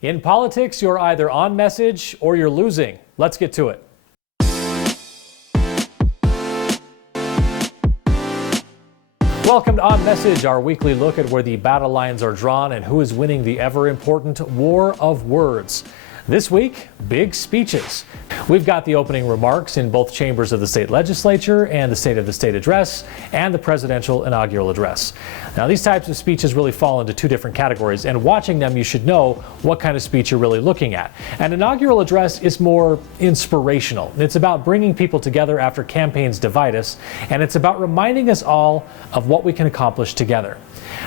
In politics, you're either on message or you're losing. Let's get to it. Welcome to On Message, our weekly look at where the battle lines are drawn and who is winning the ever-important war of words. This week, big speeches. We've got the opening remarks in both chambers of the state legislature and the State of the State address and the presidential inaugural address. Now, these types of speeches really fall into two different categories, and watching them, you should know what kind of speech you're really looking at. An inaugural address is more inspirational. It's about bringing people together after campaigns divide us, and it's about reminding us all of what we can accomplish together.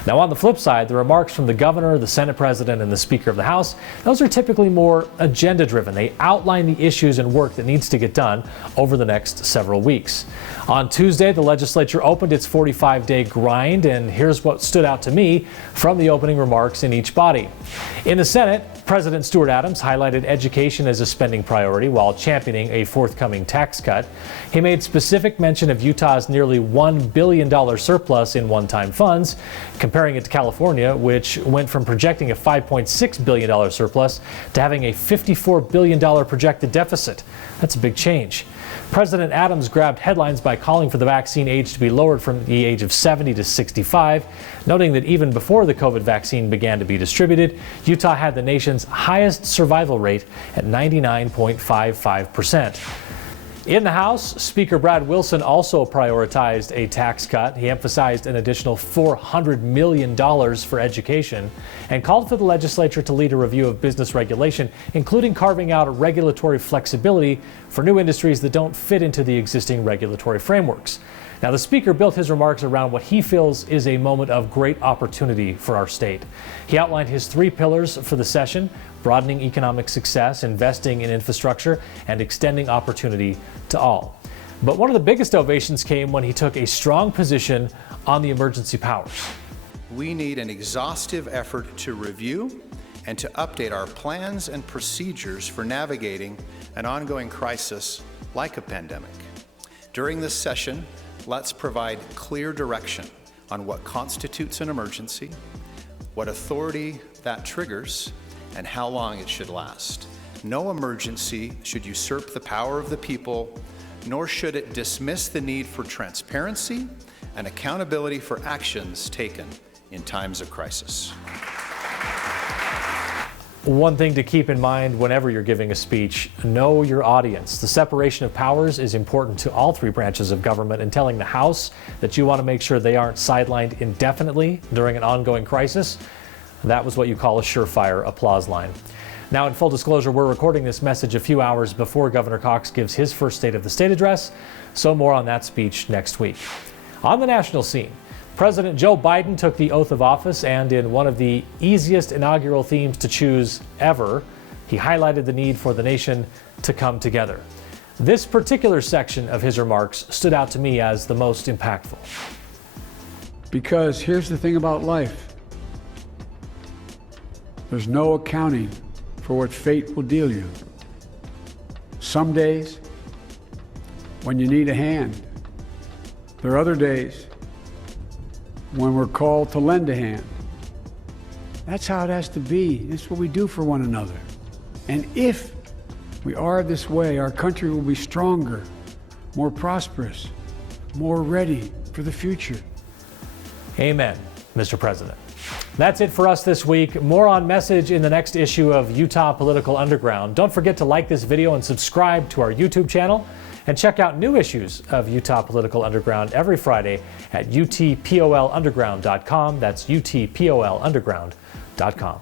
Now, on the flip side, the remarks from the governor, the Senate president, and the Speaker of the House, those are typically more agenda-driven. They outline the issues and work that needs to get done over the next several weeks. On Tuesday, the legislature opened its 45-day grind, and here's what stood out to me from the opening remarks in each body. In the Senate, President Stuart Adams highlighted education as a spending priority while championing a forthcoming tax cut. He made specific mention of Utah's nearly $1 billion surplus in one-time funds, comparing it to California, which went from projecting a $5.6 billion surplus to having a $54 billion projected deficit. That's a big change. President Adams grabbed headlines by calling for the vaccine age to be lowered from the age of 70 to 65, noting that even before the COVID vaccine began to be distributed, Utah had the nation's highest survival rate at 99.55%. In the House, Speaker Brad Wilson also prioritized a tax cut. He emphasized an additional $400 million for education and called for the legislature to lead a review of business regulation, including carving out regulatory flexibility for new industries that don't fit into the existing regulatory frameworks. Now, the Speaker built his remarks around what he feels is a moment of great opportunity for our state. He outlined his three pillars for the session: broadening economic success, investing in infrastructure, and extending opportunity to all. But one of the biggest ovations came when he took a strong position on the emergency powers. We need an exhaustive effort to review and to update our plans and procedures for navigating an ongoing crisis like a pandemic. During this session, let's provide clear direction on what constitutes an emergency, what authority that triggers, and how long it should last. No emergency should usurp the power of the people, nor should it dismiss the need for transparency and accountability for actions taken in times of crisis. One thing to keep in mind whenever you're giving a speech: know your audience. The separation of powers is important to all three branches of government, and telling the House that you want to make sure they aren't sidelined indefinitely during an ongoing crisis, that was what you call a surefire applause line. Now, in full disclosure, we're recording this message a few hours before Governor Cox gives his first State of the State address, so more on that speech next week. On the national scene, President Joe Biden took the oath of office, and in one of the easiest inaugural themes to choose ever, he highlighted the need for the nation to come together. This particular section of his remarks stood out to me as the most impactful. Because here's the thing about life: there's no accounting for what fate will deal you. Some days, when you need a hand. There are other days when we're called to lend a hand. That's how it has to be. That's what we do for one another. And if we are this way, our country will be stronger, more prosperous, more ready for the future. Amen, Mr. President. That's it for us this week. More on Message in the next issue of Utah Political Underground. Don't forget to like this video and subscribe to our YouTube channel. And check out new issues of Utah Political Underground every Friday at utpolunderground.com. That's utpolunderground.com.